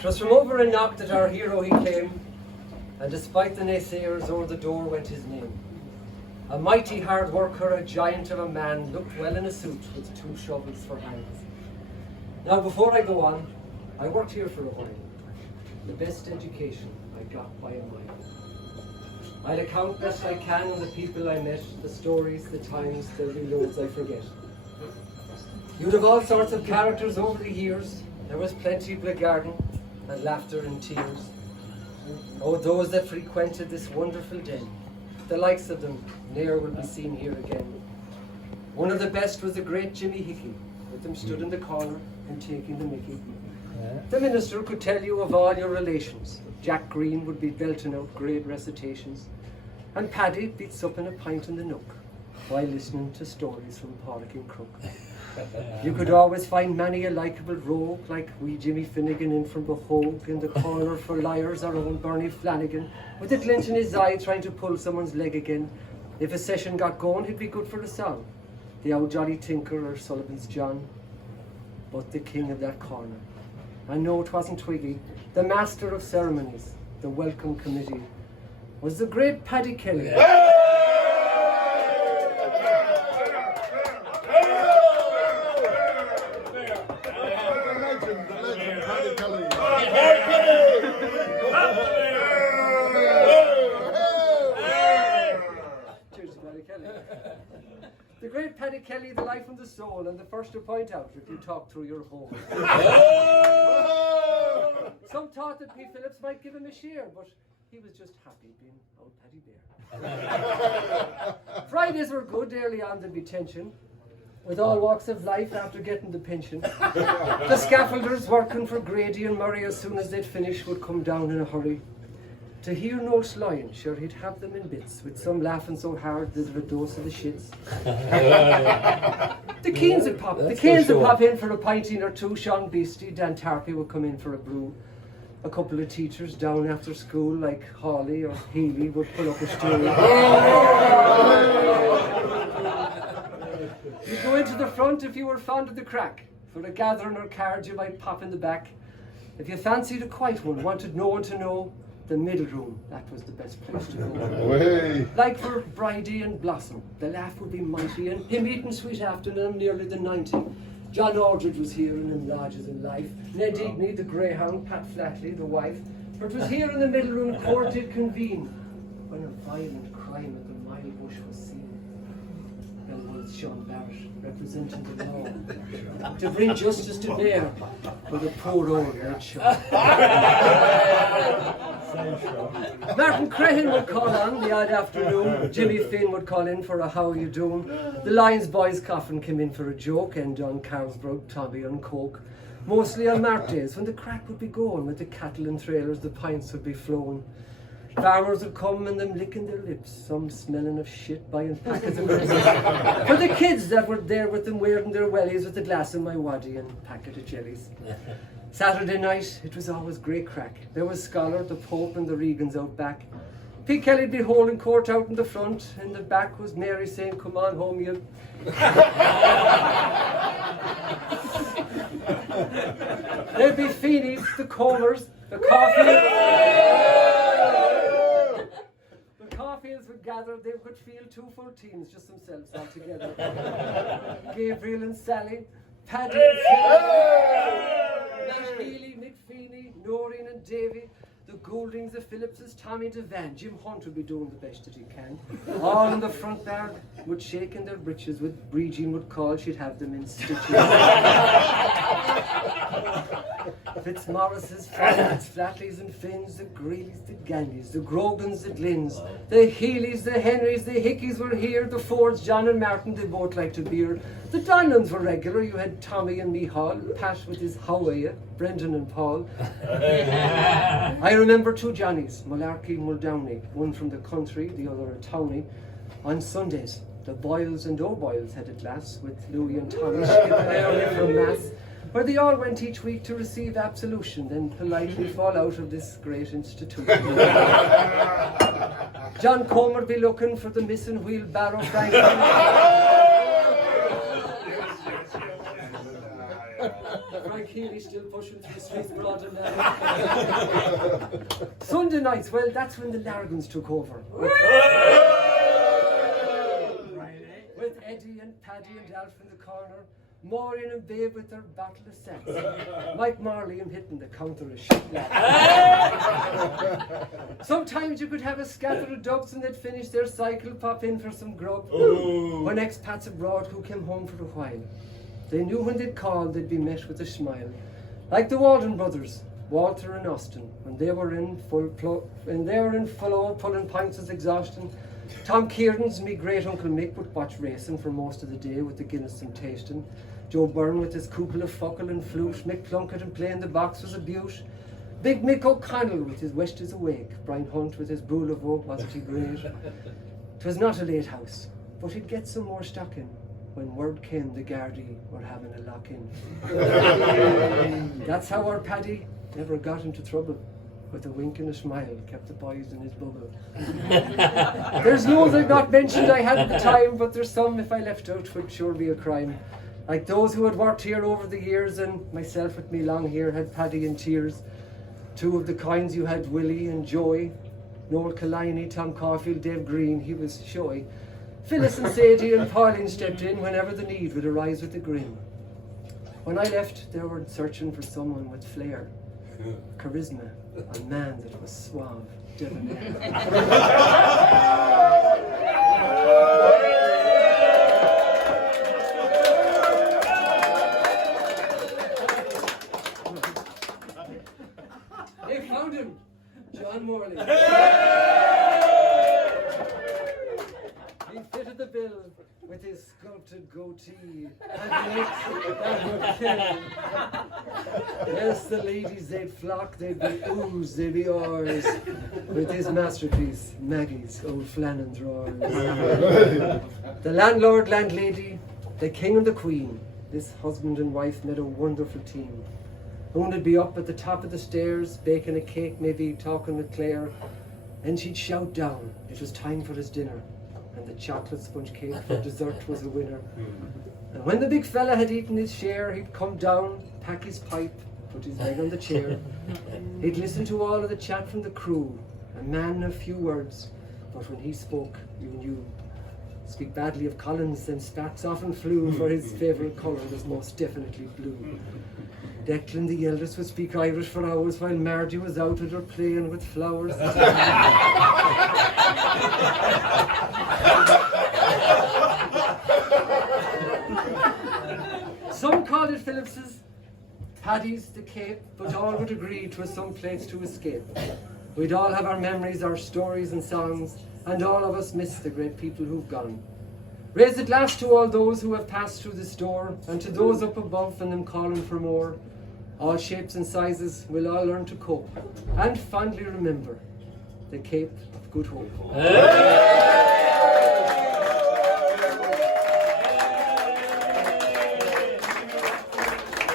'Twas from over a knock that our hero he came, and despite the naysayers, o'er the door went his name. A mighty hard worker, a giant of a man, looked well in a suit with 2 shovels for hands. Now before I go on, I worked here for a while. The best education I got by a mile. I'll account best I can on the people I met, the stories, the times, there'll be loads I forget. You'd have all sorts of characters over the years. There was plenty of garden and laughter and tears. Oh, those that frequented this wonderful den, the likes of them ne'er will be seen here again. One of the best was the great Jimmy Hickey, with them stood in the corner and taking the mickey. The minister could tell you of all your relations. Jack Green would be belting out great recitations, and Paddy beat sup in a pint in the nook, while listening to stories from Porrick and Crook. You could always find many a likeable rogue, like wee Jimmy Finnegan in from Bohogue, in the corner for liars, our own Bernie Flanagan, with a glint in his eye trying to pull someone's leg again. If a session got going, he'd be good for a song. The old Jolly Tinker or Sullivan's John. But the king of that corner, I know it wasn't Twiggy, the master of ceremonies, the welcome committee, was the great Paddy Kelly. The great Paddy Kelly, the life and the soul, and the first to point out if you talk through your hole. Some thought that P. Phillips might give him a share, but he was just happy being old Paddy Bear. Fridays were good, early on there'd be tension, with all walks of life after getting the pension. The scaffolders working for Grady and Murray, as soon as they'd finish, would come down in a hurry. To hear no Lion, sure he'd have them in bits, with some laughing so hard they'd have a dose of the shits. The Keens would pop in for a pinting or two. Sean Beastie, Dan Tarpey would come in for a brew. A couple of teachers down after school, like Hawley or Healy, would pull up a stool. You'd go into the front if you were fond of the crack. For a gathering or cards you might pop in the back. If you fancied a quiet one, wanted no one to know, the middle room, that was the best place to go. Like for Bridie and Blossom, the laugh would be mighty, and him eating sweet afternoon nearly the 90. John Aldridge was here in them lodges in life, Ned Egney, the greyhound, Pat Flatley, the wife. For it was here in the middle room court did convene, when a violent crime at the Mile Bush was seen. There was Sean Barrett, representing the law, to bring justice to bear for the poor old Earthshaw. Martin Crehan would call on the odd afternoon. Jimmy Finn would call in for a how you doing. The Lions boys coffin came in for a joke, and on Carlsbrook, Tommy on coke. Mostly on Mark days, when the crack would be going, with the cattle and trailers, the pints would be flowing. Farmers would come and them licking their lips, some smelling of shit, buying packets of biscuits. For the kids that were there with them wearing their wellies, with a glass of my waddy and a packet of jellies. Saturday night, it was always great crack. There was Scholar, the Pope, and the Regans out back. P. Kelly'd be holding court out in the front. In the back was Mary saying, "Come on home, you." There'd be Feeney's, the Comers, the Caulfields would gather. They could feel 2 full teams, just themselves all together. Gabriel and Sally, Paddy and Nash Healy, Nick Feeney, Noreen and Davy, the Gouldings, the Phillipses, Tommy Devan. Jim Hunt would be doing the best that he can. All in the front bar would shake in their breeches. With Bridgine would call, she'd have them in stitches. Fitzmaurice's, Flanagan's, Flatleys and Finns, the Greelys, the Gandys, the Grogans, the Glyns, the Healys, the Henrys, the Hickeys were here, the Fords, John and Martin, they both liked a beer. The Donlans were regular. You had Tommy and Mihal, Pat with his how are you, Brendan and Paul. I remember 2 Johnnies, Malarkey and Muldowney, one from the country, the other a townie. On Sundays, the Boyles and O'Boyles had a glass with Louis and Tommy skipping early from mass, where they all went each week to receive absolution, then politely fall out of this great institution. John Comer be looking for the missing wheelbarrow, Franklin. Frank Healy still pushing through the streets broad and Sunday nights, well, that's when the Larrigans took over. With Eddie and Paddy and Alf in the corner, Maureen and Babe with their battle of sets. Mike Marley and hitting the counter of shit. Sometimes you could have a scatter of dubs and they'd finish their cycle, pop in for some grub. When expats abroad who came home for a while, they knew when they'd call they'd be met with a smile. Like the Walden brothers, Walter and Austin, when they were in full flow, pulling pints as exhaustion. Tom Kieran's me great uncle Mick would watch racing for most of the day with the Guinness and tasting. Joe Byrne with his couple of fuckle and flute. Mick Plunkett and playing the box was a beaut. Big Mick O'Connell with his West is Awake. Brian Hunt with his Brule of Oak, wasn't he great? 'Twas not a late house, but he'd get some more stock in when word came the Gardaí were having a lock-in. That's how our Paddy never got into trouble. With a wink and a smile, kept the boys in his bubble. There's loads I've not mentioned I had at the time, but there's some if I left out would sure be a crime. Like those who had worked here over the years, and myself with me long hair had Paddy in tears. Two of the kinds you had Willie and Joey. Noel Killiney, Tom Caulfield, Dave Green, he was showy. Phyllis and Sadie and Pauline stepped in whenever the need would arise with a grin. When I left, they were searching for someone with flair, charisma, a man that was suave, debonair. They found him, John Morley. He fitted the bill with his sculpted goatee and lips that would kill. Yes, the ladies, they'd flock, they'd be oohs, they'd be ours, with his masterpiece, Maggie's Old Flanagan drawers. The landlord, landlady, the king and the queen, this husband and wife made a wonderful team. Own'd be up at the top of the stairs, baking a cake, maybe talking with Claire, and she'd shout down, it was time for his dinner. And the chocolate sponge cake for dessert was a winner. And when the big fella had eaten his share, he'd come down, pack his pipe, put his leg on the chair. He'd listen to all of the chat from the crew, a man of few words, but when he spoke, you knew. Speak badly of Collins, then spats often flew, for his favourite colour was most definitely blue. Declan the eldest would speak Irish for hours, while Margie was out at her playing with flowers. Some called it Phillips's, Paddy's, the Cape, but all would agree 'twas some place to escape. We'd all have our memories, our stories and songs, and all of us miss the great people who've gone. Raise a glass to all those who have passed through this door, and to those up above and them calling for more. All shapes and sizes, we'll all learn to cope, and fondly remember the Cape of Good Hope.